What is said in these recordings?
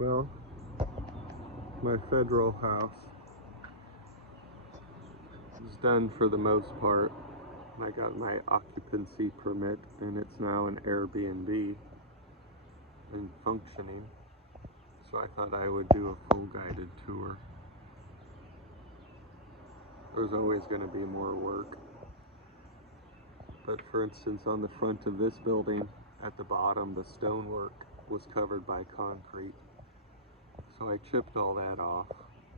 Well, my federal house is done for the most part. I got my occupancy permit and it's now an Airbnb and functioning. So I thought I would do a full guided tour. There's always going to be more work. But for instance, on the front of this building, at the bottom, the stonework was covered by concrete. So I chipped all that off.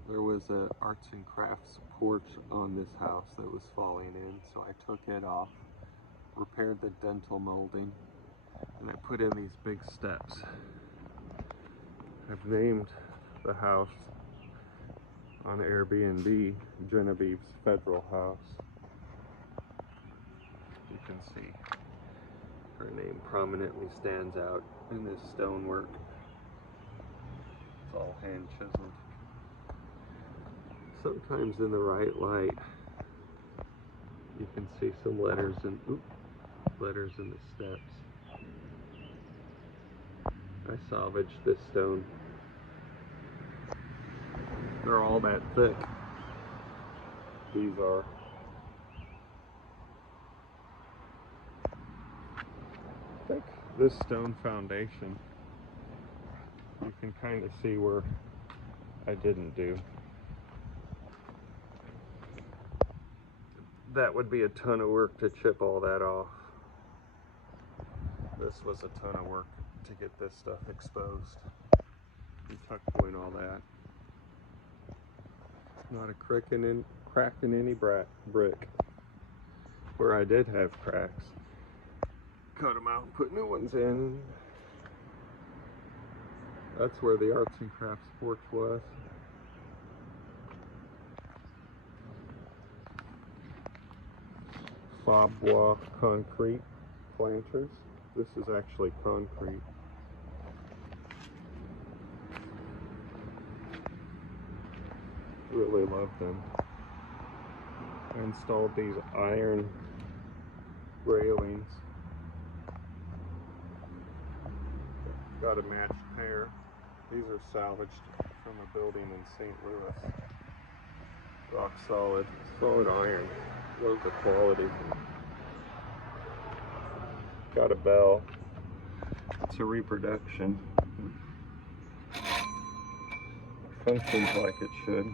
There was an arts and crafts porch on this house that was falling in, so I took it off, repaired the dental molding, and I put in these big steps. I've named the house on Airbnb Genevieves Federal House. You can see her name prominently stands out in this stonework. It's all hand chiseled. Sometimes in the right light, you can see some letters in the steps. I salvaged this stone. They're all that thick. These are. Thick. This stone foundation, you can kind of see where I didn't do. That would be a ton of work to chip all that off. This was a ton of work to get this stuff exposed and tuck point all that. Not a crack in any brick. Where I did have cracks, cut them out and put new ones in. That's where the arts and crafts porch was. Fob bois concrete planters. This is actually concrete. Really love them. I installed these iron railings. Got a matched pair. These are salvaged from a building in St. Louis. Rock solid iron. Love the quality. Got a bell. It's a reproduction. Functions like it should.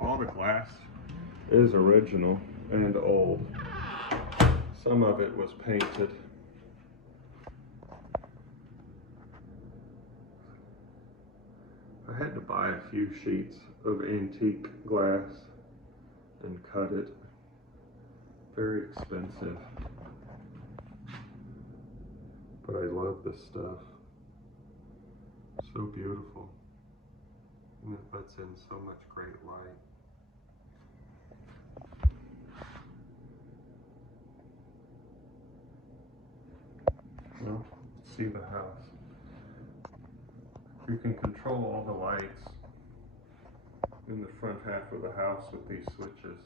All the glass is original and old. Some of it was painted. I had to buy a few sheets of antique glass and cut it. Very expensive. But I love this stuff. So beautiful. And it lets in so much great light. Well, see the house. You can control all the lights in the front half of the house with these switches.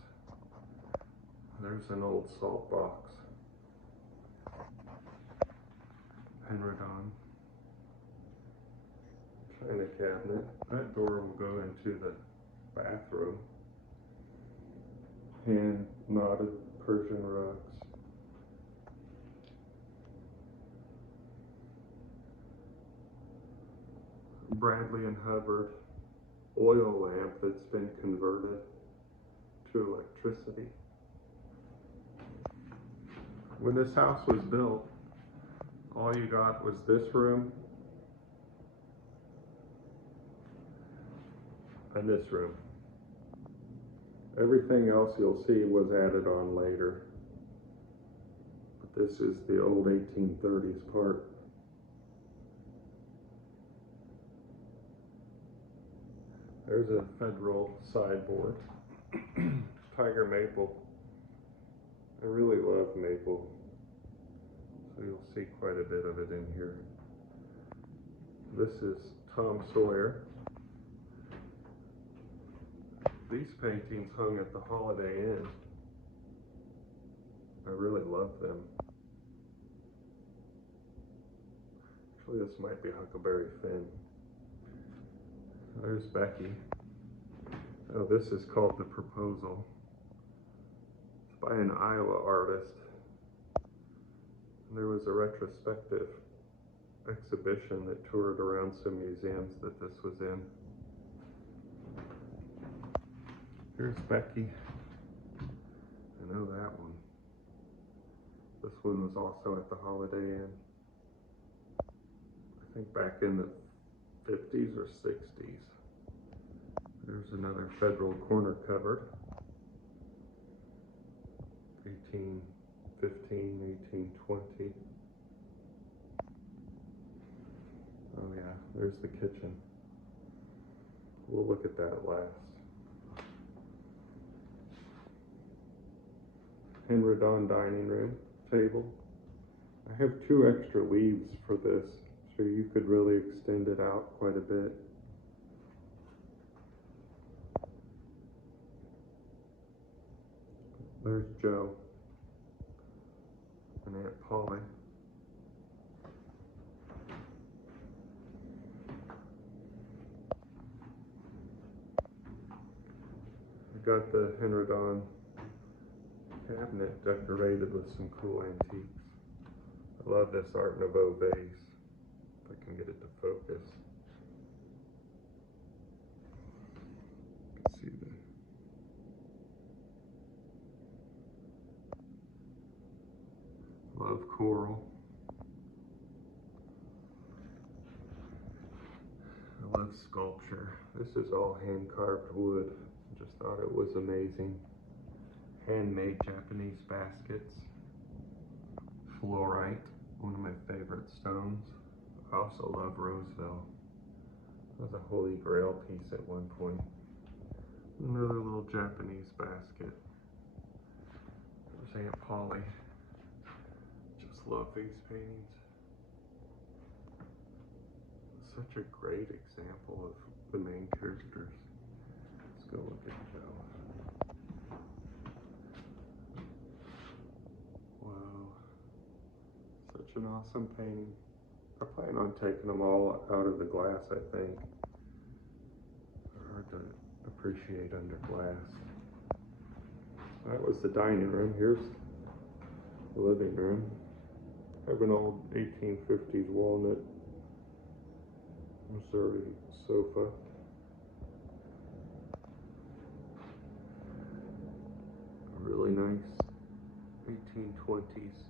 There's an old salt box. Penrodon. China cabinet. That door will go into the bathroom. Hand knotted Persian rugs. Bradley and Hubbard oil lamp that's been converted to electricity. When this house was built, all you got was this room and this room. Everything else you'll see was added on later. But this is the old 1830s part. There's a federal sideboard. Tiger maple. I really love maple. So you'll see quite a bit of it in here. This is Tom Sawyer. These paintings hung at the Holiday Inn. I really love them. Actually, this might be Huckleberry Finn. There's Becky. Oh, this is called The Proposal. It's by an Iowa artist. There was a retrospective exhibition that toured around some museums that this was in. Here's Becky. I know that one. This one was also at the Holiday Inn. I think back in the 50s or 60s. There's another Federal corner cupboard. 1815, 1820. Oh yeah, there's the kitchen. We'll look at that last. Henredon dining room table. I have 2 extra leaves for this, so you could really extend it out quite a bit. There's Joe and Aunt Polly. I got the Henredon cabinet decorated with some cool antiques. I love this Art Nouveau vase. If I can get it to focus. You can see the love coral. I love sculpture. This is all hand-carved wood. I just thought it was amazing. Handmade Japanese baskets. Fluorite, one of my favorite stones. I also love Roseville. It was a holy grail piece at one point. Another little Japanese basket. There's Aunt Polly. Just love these paintings. Such a great example of the main characters. Let's go look at Joe. Wow. Such an awesome painting. I plan on taking them all out of the glass, I think. They're hard to appreciate under glass. That was the dining room. Here's the living room. I have an old 1850s walnut Missouri sofa. A really nice 1820s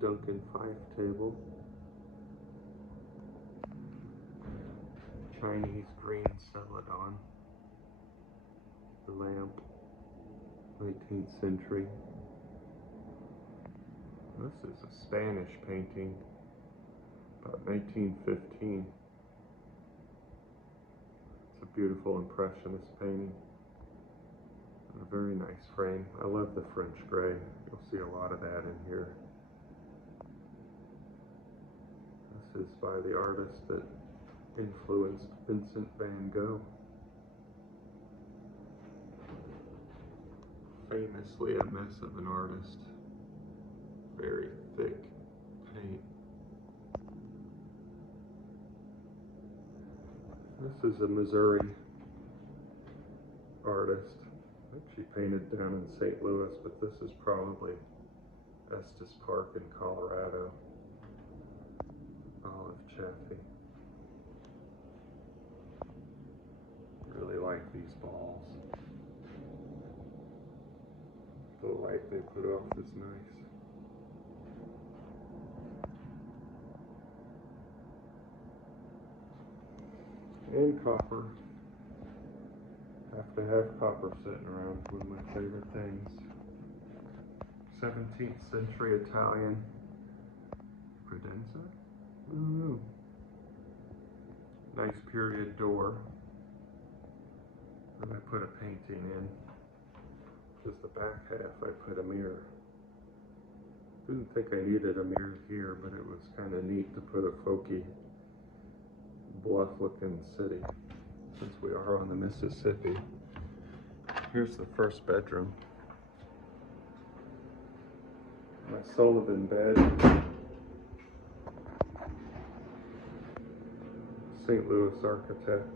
Duncan Fife table. Chinese green celadon. The lamp, 19th century. This is a Spanish painting, about 1915. It's a beautiful impressionist painting. And a very nice frame. I love the French gray. You'll see a lot of that in here. This is by the artist that influenced Vincent van Gogh. Famously a mess of an artist. Very thick paint. This is a Missouri artist. I think she painted down in St. Louis, but this is probably Estes Park in Colorado. Olive Chaffee. Really like these balls. The light they put off is nice. And copper. Have to have copper sitting around. One of my favorite things. 17th century Italian credenza? I don't know. Nice period door. And I put a painting in. Just the back half I put a mirror. Didn't think I needed a mirror here, but it was kind of neat to put a folky, bluff looking city since we are on the Mississippi. Here's the first bedroom. My Sullivan bed. St. Louis architect.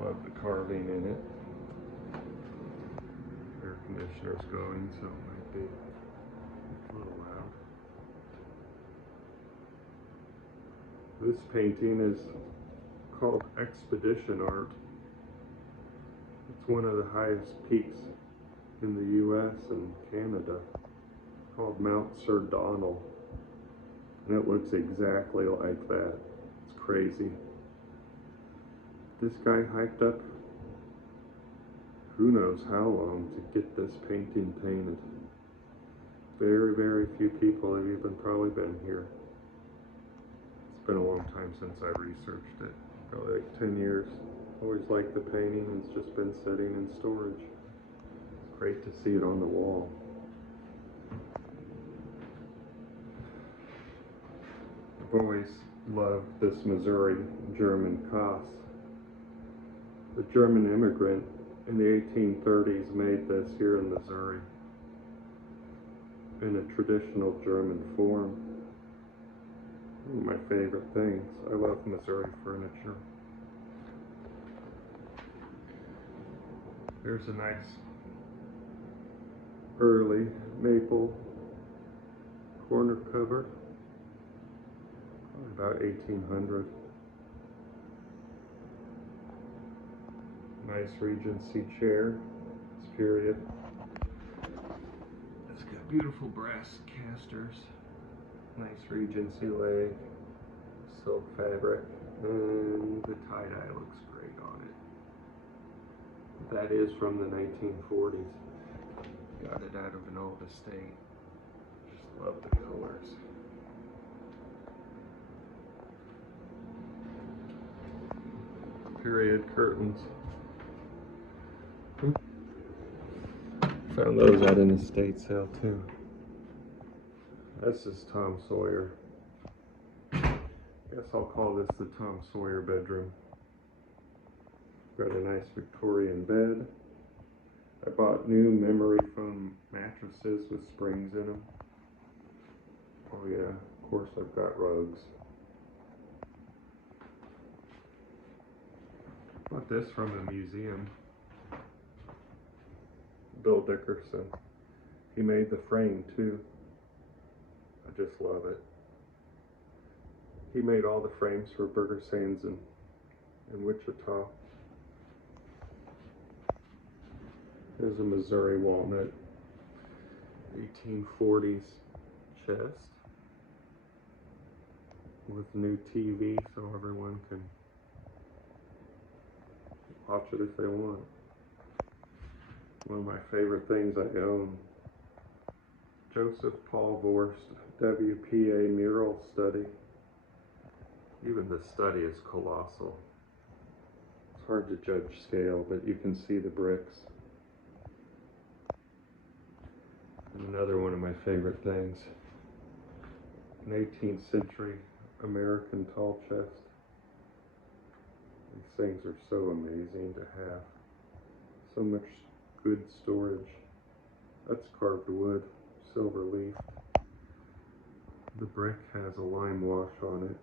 Love the carving in it. Air conditioner's going, so it might be a little loud. This painting is called Expedition Art. It's one of the highest peaks in the US and Canada, called Mount Sir Donald. And it looks exactly like that. It's crazy. This guy hiked up who knows how long to get this painting painted. Very, very few people have even probably been here. It's been a long time since I researched it. Probably like 10 years. Always liked the painting, and it's just been sitting in storage. It's great to see it on the wall. I've always loved this Missouri German Koss. The German immigrant in the 1830s made this here in Missouri in a traditional German form. One of my favorite things. I love Missouri furniture. There's a nice early maple corner cover, probably about 1800. Nice Regency chair, it's period. It's got beautiful brass casters, nice Regency leg, silk fabric, and the tie-dye looks great on it. That is from the 1940s. Got it out of an old estate. Just love the colors. Period curtains. Found those at an estate sale too. This is Tom Sawyer. Guess I'll call this the Tom Sawyer bedroom. Got a nice Victorian bed. I bought new memory foam mattresses with springs in them. Oh yeah, of course I've got rugs. Bought this from a museum. Bill Dickerson. He made the frame too. I just love it. He made all the frames for Burger Sands in Wichita. There's a Missouri walnut 1840s chest with new TV so everyone can watch it if they want. One of my favorite things I own. Joseph Paul Vorst WPA mural study. Even the study is colossal. It's hard to judge scale, but you can see the bricks. And another one of my favorite things. An 18th century American tall chest. These things are so amazing to have. So much good storage. That's carved wood, silver leaf. The brick has a lime wash on it.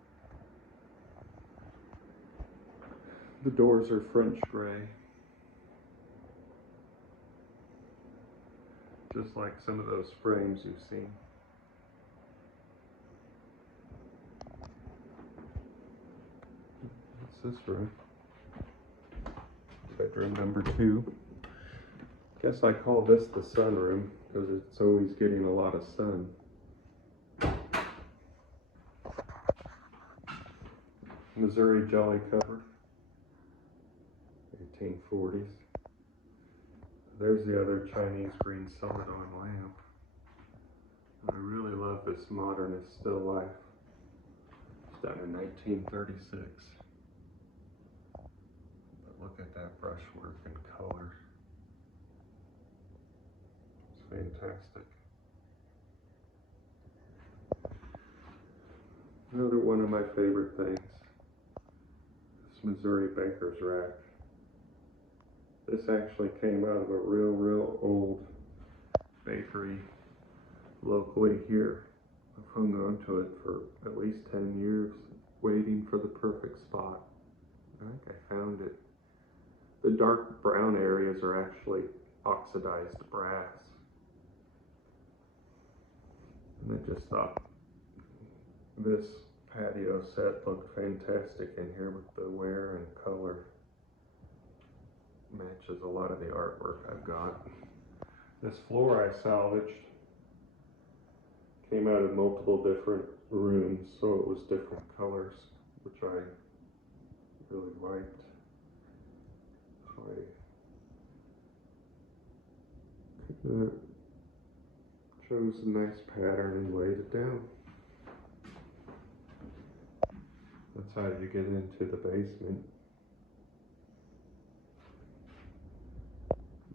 The doors are French gray. Just like some of those frames you've seen. What's this room? Bedroom number 2. Guess I call this the sunroom because it's always getting a lot of sun. Missouri Jolly cupboard, 1840s. There's the other Chinese green celadon lamp. I really love this modernist still life. It's done in 1936. But look at that brushwork and color. It's fantastic. Another one of my favorite things. This Missouri baker's rack. This actually came out of a real old bakery locally here I've hung on to it for at least 10 years, waiting for the perfect spot. I think I found it. The dark brown areas are actually oxidized brass. And I just thought this patio set looked fantastic in here with the wear and color. Matches a lot of the artwork I've got. This floor I salvaged. Came out of multiple different rooms, so it was different colors, which I really liked. So I chose a nice pattern and laid it down. That's how you get into the basement.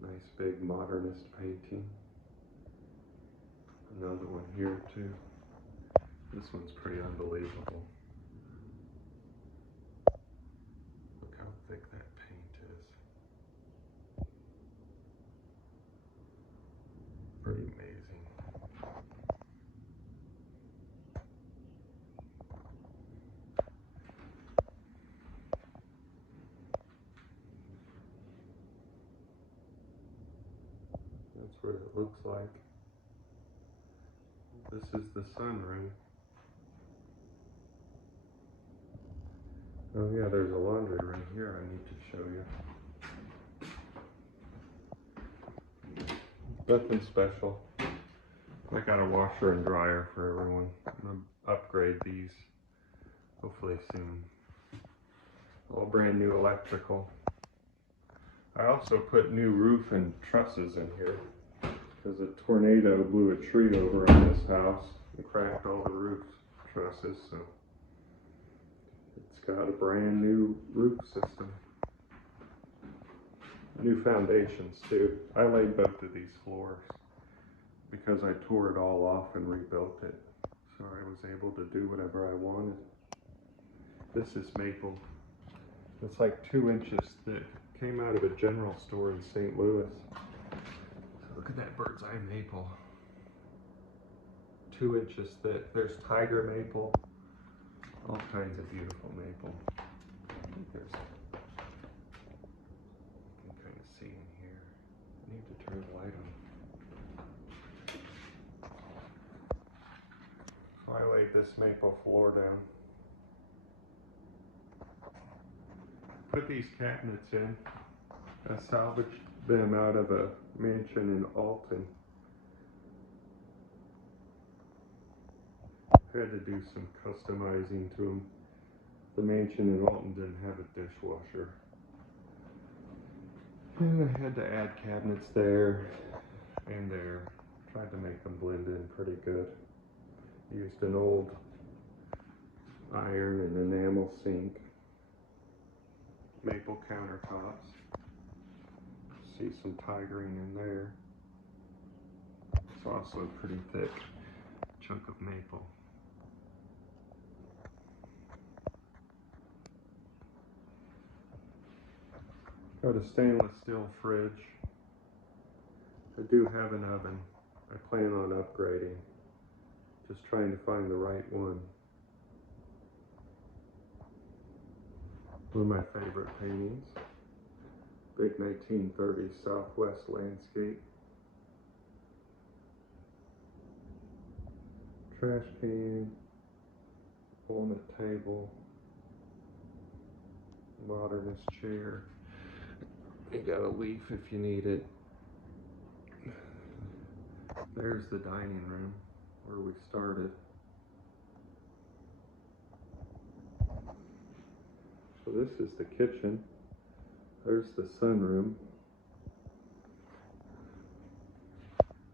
Nice big modernist painting. Another one here too. This one's pretty unbelievable. Look how thick that paint is. Pretty amazing. That's what it looks like. This is the sunroom. Oh yeah, there's a laundry room here I need to show you. Nothing special. I got a washer and dryer for everyone. I'm gonna upgrade these hopefully soon. All brand new electrical. I also put new roof and trusses in here because a tornado blew a tree over on this house and cracked all the roof trusses, so it's got a brand new roof system. New foundations too. I laid both of these floors because I tore it all off and rebuilt it, so I was able to do whatever I wanted. This is maple. It's like 2 inches thick. Came out of a general store in St. Louis. So look at that bird's eye maple. 2 inches thick. There's tiger maple. All kinds of beautiful maple. I think there's, you can kind of see in here. I need to turn the light on. So I laid this maple floor down. Put these cabinets in. I salvaged them out of a mansion in Alton. Had to do some customizing to them. The mansion in Alton didn't have a dishwasher. And I had to add cabinets there and there. Tried to make them blend in pretty good. Used an old iron and enamel sink. Maple countertops. See some tigering in there. It's also a pretty thick chunk of maple. Got a stainless steel fridge. I do have an oven. I plan on upgrading. Just trying to find the right one. One of my favorite paintings. Big 1930s Southwest landscape. Trash can. Walnut table. Modernist chair. You got a leaf if you need it. There's the dining room where we started. So this is the kitchen. There's the sunroom.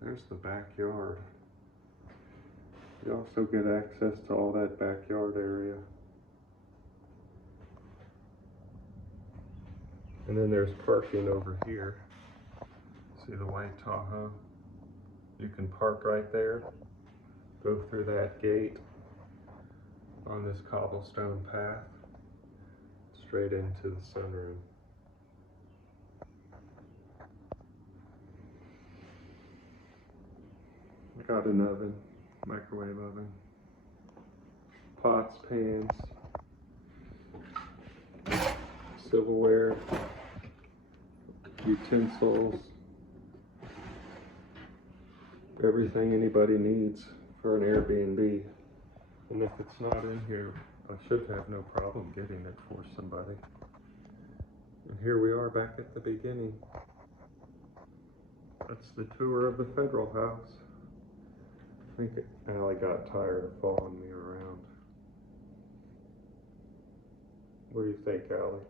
There's the backyard. You also get access to all that backyard area. And then there's parking over here. See the white Tahoe? You can park right there, go through that gate on this cobblestone path, straight into the sunroom. I got an oven, microwave oven, pots, pans, silverware, utensils, everything anybody needs for an Airbnb. And if it's not in here, I should have no problem getting it for somebody. And here we are back at the beginning. That's the tour of the Federal House. I think Allie got tired of following me around. What do you think, Allie?